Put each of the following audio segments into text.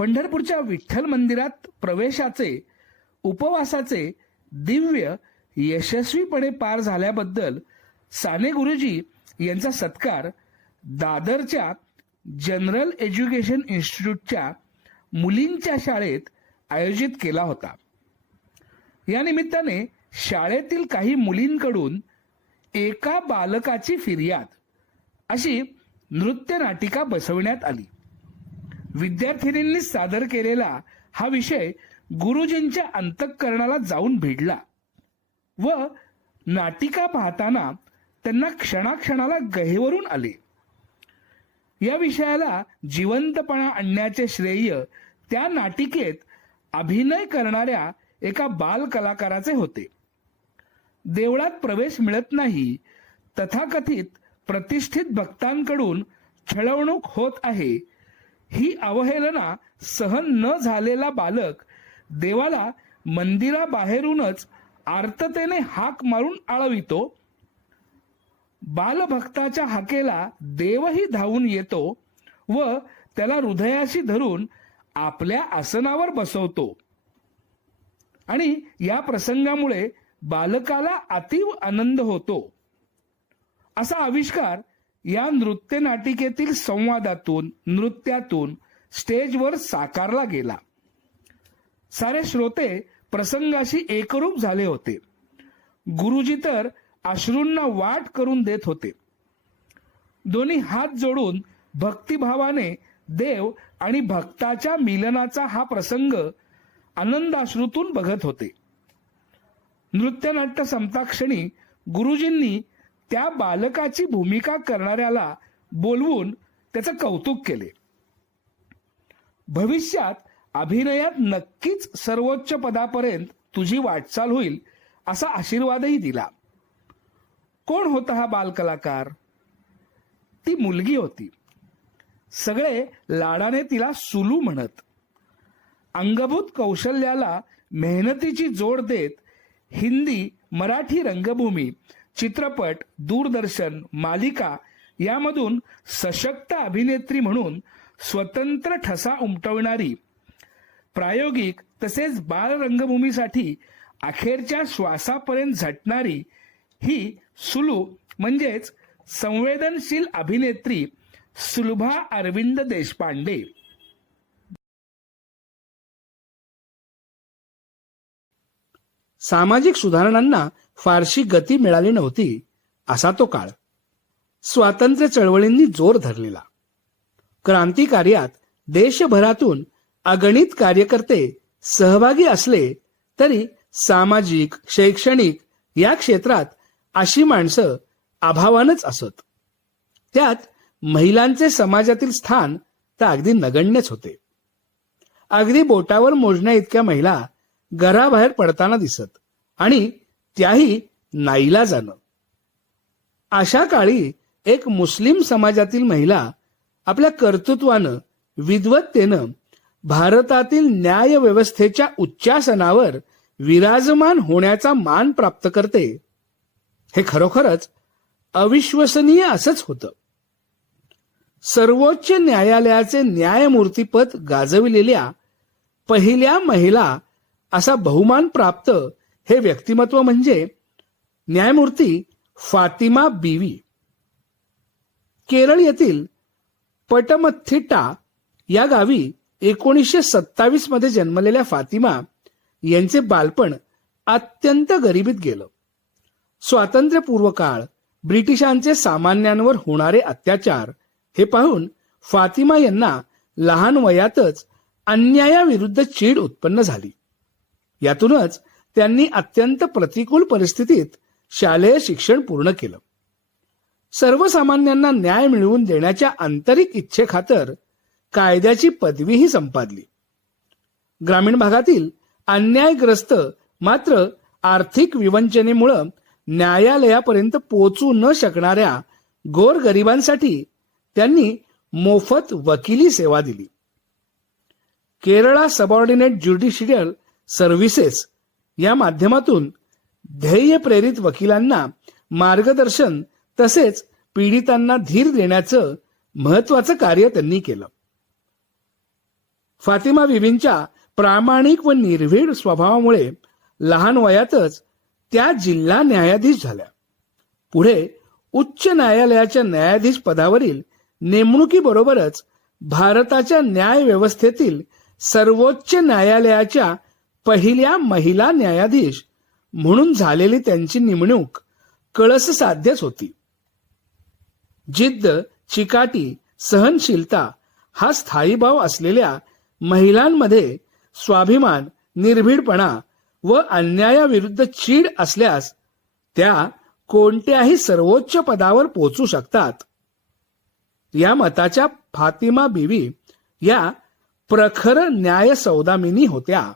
पंढरपूरच्या विठ्ठल मंदिरात प्रवेशाचे उपवासाचे दिव्य यशस्वीपणे पार झाल्याबद्दल साने गुरुजी यांचा सत्कार दादरच्या जनरल एज्युकेशन इन्स्टिट्यूटच्या मुलींच्या शाळेत आयोजित केला होता. या निमित्ताने शाळेतील काही मुलींकडून एका बालकाची फिर्याद अशी नृत्य नाटिका बसवण्यात आली. विद्यार्थिनींनी सादर केलेला हा विषय गुरुजींच्या अंतःकरणाला जाऊन भिडला व नाटिका पाहताना त्यांना क्षणाक्षणाला गहेवरून आले. या विषयाला जिवंतपणा आणण्याचे श्रेय त्या नाटिकेत अभिनय करणाऱ्या एका बाल कलाकाराचे होते. देवळात प्रवेश मिळत नाही तथाकथित प्रतिष्ठित भक्तांकडून छळवणूक होत आहे ही अवहेलना सहन न झालेला बालक देवाला मंदिराबाहेरूनच आर्ततेने हाक मारून आळवितो. बालभक्ताच्या हाकेला देवही धावून येतो व त्याला हृदयाशी धरून आपल्या आसनावर बसवतो. आणि या प्रसंगामुळे बालकाला अतीव आनंद होतो. असा आविष्कार या नृत्य नाटिकेतील संवादातून नृत्यातून स्टेजवर साकारला गेला. सारे श्रोते प्रसंगाशी एकरूप झाले होते. गुरुजी तर अश्रूंना वाट करून देत होते. दोन्ही हात जोडून भक्तिभावाने देव आणि भक्ताच्या मिलनाचा हा प्रसंग आनंदाश्रूतून बघत होते. नृत्यनाट्य संपताक्षणी गुरुजींनी त्या बालकाची भूमिका करणाऱ्याला बोलवून त्याचं कौतुक केले. भविष्यात अभिनयात नक्कीच सर्वोच्च पदापर्यंत तुझी वाटचाल होईल असा आशीर्वादही दिला. कोण होता हा बालकलाकार? ती मुलगी होती. सगळे लाडाने तिला सुलू म्हणत. अंगभूत कौशल्याला मेहनतीची जोड देत हिंदी मराठी रंगभूमी चित्रपट दूरदर्शन मालिका यामधून सशक्त अभिनेत्री म्हणून स्वतंत्र ठसा उमटवणारी प्रायोगिक तसेच बालरंगभूमीसाठी अखेरच्या श्वासापर्यंत झटणारी ही सुलू म्हणजेच संवेदनशील अभिनेत्री सुलभा अरविंद देशपांडे. सामाजिक सुधारणांना फारशी गती मिळाली नव्हती असा तो काळ. स्वातंत्र्य चळवळींनी जोर धरलेला. क्रांती कार्यात देशभरातून अगणित कार्यकर्ते सहभागी असले तरी सामाजिक शैक्षणिक या क्षेत्रात अशी माणसं अभावानच असत. त्यात महिलांचे समाजातील स्थान तर अगदी नगण्यच होते. अगदी बोटावर मोजण्या इतक्या महिला घराबाहेर पडताना दिसत आणि त्याही नाईला जाणं. अशा काळी एक मुस्लिम समाजातील महिला आपल्या कर्तृत्वानं विद्वत्तेनं भारतातील न्याय व्यवस्थेच्या उच्चासनावर विराजमान होण्याचा मान प्राप्त करते. हे खरोखरच अविश्वसनीय असंच होतं. सर्वोच्च न्यायालयाचे न्यायमूर्तीपद गाजविलेल्या पहिल्या महिला असा बहुमान प्राप्त हे व्यक्तिमत्व म्हणजे न्यायमूर्ती फातिमा बीवी. केरळ येथील पटमथिटा या गावी एकोणीसशे सत्तावीसमध्ये जन्मलेल्या फातिमा यांचे बालपण अत्यंत गरिबीत गेलं. स्वातंत्र्यपूर्व काळ ब्रिटिशांचे सामान्यांवर होणारे अत्याचार हे पाहून फातिमा यांना लहान वयातच अन्यायाविरुद्ध चीड उत्पन्न झाली. यातूनच त्यांनी अत्यंत प्रतिकूल परिस्थितीत शालेय शिक्षण पूर्ण केलं. सर्वसामान्यांना न्याय मिळवून देण्याच्या आंतरिक इच्छेखातर कायद्याची पदवीही संपादली. ग्रामीण भागातील अन्यायग्रस्त मात्र आर्थिक विवंचनेमुळं न्यायालयापर्यंत पोचू न शकणाऱ्या गोरगरिबांसाठी त्यांनी मोफत वकिली सेवा दिली. केरळा सबऑर्डिनेट ज्युडिशियल सर्व्हिसेस या माध्यमातून ध्येय प्रेरित वकिलांना मार्गदर्शन तसेच पीडितांना धीर देण्याचं महत्वाचं कार्य त्यांनी केलं. फातिमा बिबींच्या प्रामाणिक व निर्भीड स्वभावामुळे लहान वयातच त्या जिल्हा न्यायाधीश झाल्या. पुढे उच्च न्यायालयाच्या न्यायाधीश पदावरील नेमणुकीबरोबरच भारताच्या न्याय व्यवस्थेतील सर्वोच्च न्यायालयाच्या पहिल्या महिला न्यायाधीश म्हणून झालेली त्यांची नेमणूक कळससाध्यच होती. जिद्द चिकाटी सहनशीलता हा स्थायीभाव असलेल्या महिलांमध्ये स्वाभिमान निर्भीडपणा व अन्यायाविरुद्ध चीड असल्यास त्या कोणत्याही सर्वोच्च पदावर पोचू शकतात. या मताच्या फातिमा बिवी या प्रखर न्याय सौदामिनी होत्या.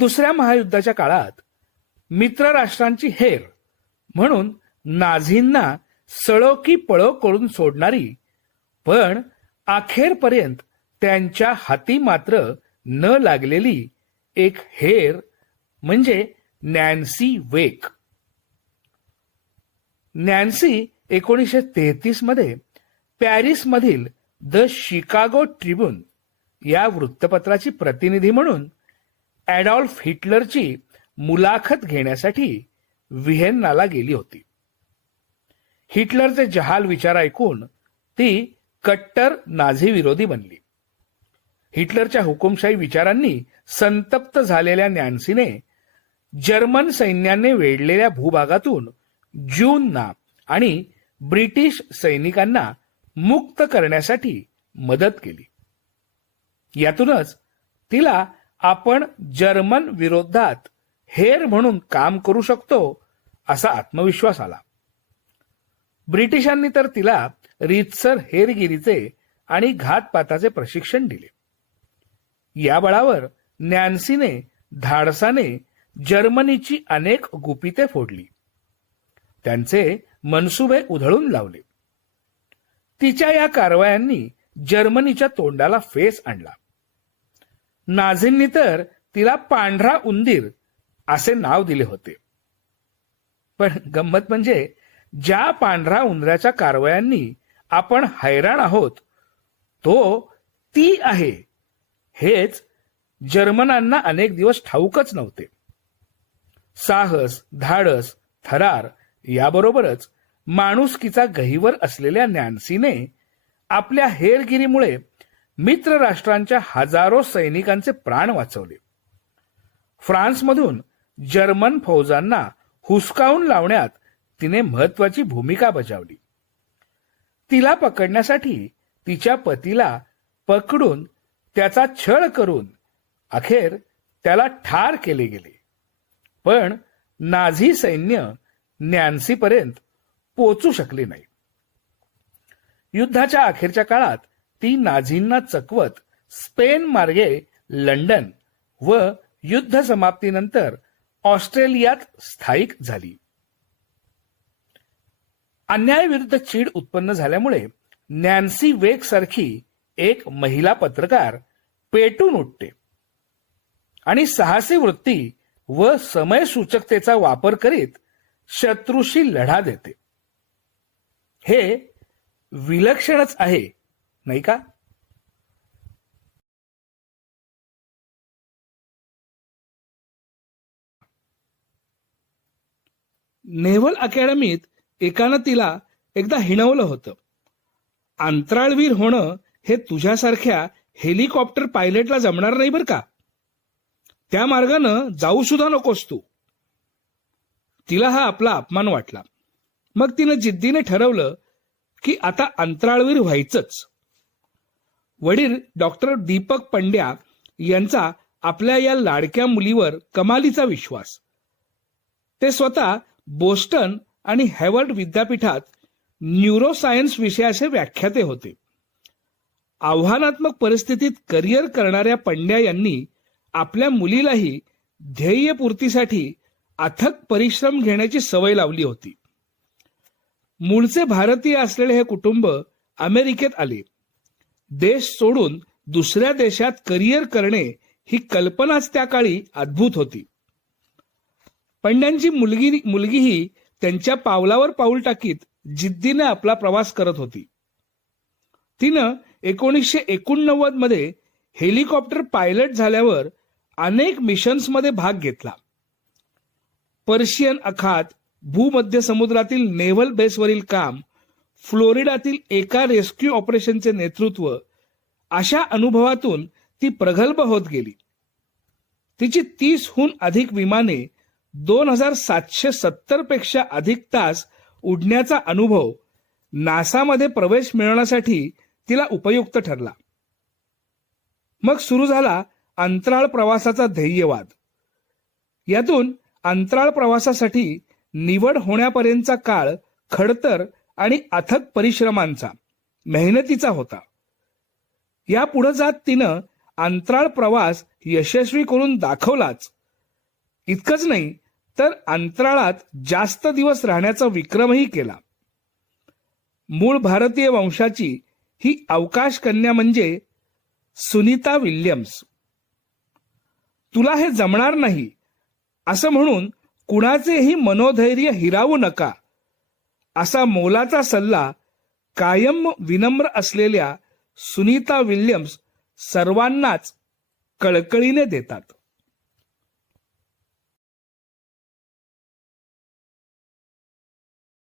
दुसऱ्या महायुद्धाच्या काळात मित्र राष्ट्रांची हेर म्हणून नाझींना सळो की पळो करून सोडणारी पण अखेरपर्यंत त्यांच्या हाती मात्र न लागलेली एक हेर म्हणजे नॅन्सी वेक. नॅन्सी एकोणीसशे तेहतीसमध्ये पॅरिसमधील द शिकागो ट्रिब्यून या वृत्तपत्राची प्रतिनिधी म्हणून ॲडॉल्फ हिटलरची मुलाखत घेण्यासाठी व्हिएन्नाला गेली होती. हिटलरचे जहाल विचार ऐकून ती कट्टर नाझी विरोधी बनली. हिटलरच्या हुकुमशाही विचारांनी संतप्त झालेल्या नॅन्सीने जर्मन सैन्याने वेढलेल्या भूभागातून ज्यूंना आणि ब्रिटिश सैनिकांना मुक्त करण्यासाठी मदत केली. यातूनच तिला आपण जर्मन विरोधात हेर म्हणून काम करू शकतो असा आत्मविश्वास आला. ब्रिटिशांनी तर तिला रीतसर हेरगिरीचे आणि घातपाताचे प्रशिक्षण दिले. या बळावर नॅन्सीने धाडसाने जर्मनीची अनेक गुपिते फोडली. त्यांचे मनसुबे उधळून लावले. तिच्या या कारवायांनी जर्मनीच्या तोंडाला फेस आणला. नाझींनी तर तिला पांढरा उंदीर असे नाव दिले होते. पण गंमत म्हणजे ज्या पांढरा उंदराच्या कारवायांनी आपण हैराण आहोत तो ती आहे. हेच जर्मनांना अनेक दिवस ठाऊकच नव्हते. साहस धाडस थरार याबरोबरच माणुसकीचा गहिवर असलेल्या नॅन्सीने आपल्या हेरगिरीमुळे मित्र राष्ट्रांच्या हजारो सैनिकांचे प्राण वाचवले. फ्रान्समधून जर्मन फौजांना हुसकावून लावण्यात तिने महत्वाची भूमिका बजावली. तिला पकडण्यासाठी तिच्या पतीला पकडून त्याचा छळ करून अखेर त्याला ठार केले गेले. पण नाझी सैन्य नॅन्सीपर्यंत पोचू शकले नाही. युद्धाच्या अखेरच्या काळात ती नाझींना चकवत स्पेन मार्गे लंडन व युद्ध समाप्तीनंतर ऑस्ट्रेलियात स्थायिक झाली. अन्यायाविरुद्ध चीड उत्पन्न झाल्यामुळे नॅन्सी वेग सारखी एक महिला पत्रकार पेटून उठते आणि साहसी वृत्ती व समयसूचकतेचा वापर करीत शत्रूशी लढा देते. हे विलक्षणच आहे नाही का? नेव्हल अकॅडमीत एकानं तिला एकदा हिणवलं होतं. अंतराळवीर होणं हे तुझ्यासारख्या हेलिकॉप्टर पायलटला जमणार नाही बरं का? त्या मार्गानं जाऊ सुद्धा नकोस तू. तिला हा आपला अपमान वाटला. मग तिनं जिद्दीने ठरवलं की आता अंतराळवीर व्हायचंच. वडील डॉक्टर दीपक पंड्या यांचा आपल्या या लाडक्या मुलीवर कमालीचा विश्वास. ते स्वतः बोस्टन आणि हॅवर्ड विद्यापीठात न्यूरोसायन्स विषयाचे व्याख्याते होते. आव्हानात्मक परिस्थितीत करिअर करणाऱ्या पंड्या यांनी आपल्या मुलीलाही ध्येयपूर्तीसाठी अथक परिश्रम घेण्याची सवय लावली होती. मूळचे भारतीय असलेले हे कुटुंब अमेरिकेत आले. देश सोडून दुसऱ्या देशात करिअर करणे ही कल्पनाच त्या काळी अद्भुत होती. पंड्यांची मुलगी मुलगीही त्यांच्या पावलावर पाऊल टाकीत जिद्दीने आपला प्रवास करत होती. तिनं एकोणीसशे एकोणनव्वदमध्ये हेलिकॉप्टर पायलट झाल्यावर अनेक मिशन्समध्ये भाग घेतला. पर्शियन अखात भूमध्य समुद्रातील नेव्हल बेसवरील काम फ्लोरिडातील एका रेस्क्यू ऑपरेशनचे नेतृत्व अशा अनुभवातून ती प्रगल्भ होत गेली. तिची तीसहून अधिक विमाने दोन हजार सातशे सत्तरपेक्षा अधिक तास उडण्याचा अनुभव नासामध्ये प्रवेश मिळवण्यासाठी तिला उपयुक्त ठरला. मग सुरू झाला अंतराळ प्रवासाचा ध्येयवाद. यातून अंतराळ प्रवासासाठी निवड होण्यापर्यंतचा काळ खडतर आणि अथक परिश्रमांचा मेहनतीचा होता. यापुढे जात तिनं अंतराळ प्रवास यशस्वी करून दाखवलाच. इतकंच नाही तर अंतराळात जास्त दिवस राहण्याचा विक्रमही केला. मूळ भारतीय वंशाची ही अवकाश कन्या म्हणजे सुनीता विल्यम्स. तुला हे जमणार नाही असं म्हणून कुणाचेही मनोधैर्य हिरावू नका. असा मोलाचा सल्ला कायम विनम्र असलेल्या सुनीता विल्यम्स सर्वांनाच कळकळीने देतात.